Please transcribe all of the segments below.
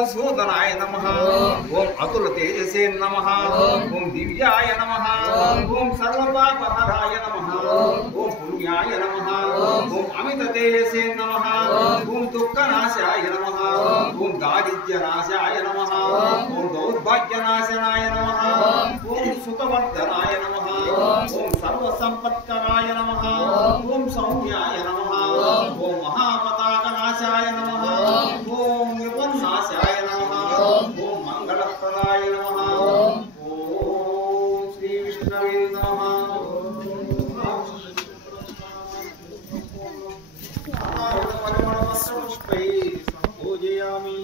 मधुसूदनाय नमः ओम अतुल तेजसे नमः ओम दिव्याय नमः ओम सर्वपापहराय नमः ओम पुण्याय नमः ओम अमित तेजसे नमः ओम दुःखनाशाय नमः ओम दारिद्र्यनाशाय नमः ओम दौर्भाग्यनाशनाय नमः ओम सुखवर्धनाय नमः ओम सर्वसंपत्कराय नमः ओम सौम्याय नमः ओम महापताकनाशाय नमः ओम विपन्नाशाय नमः ओम मंगलप्रदाय नमः ओम श्री विष्णवे नमः पुष्पैः पूजयामि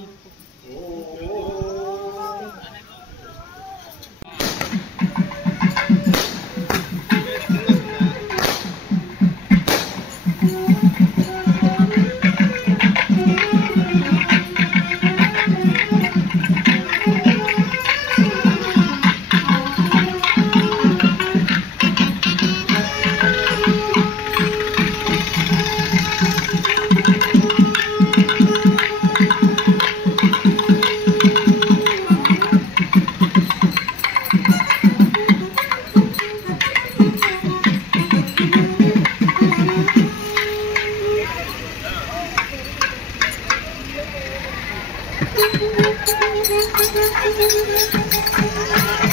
Thank you.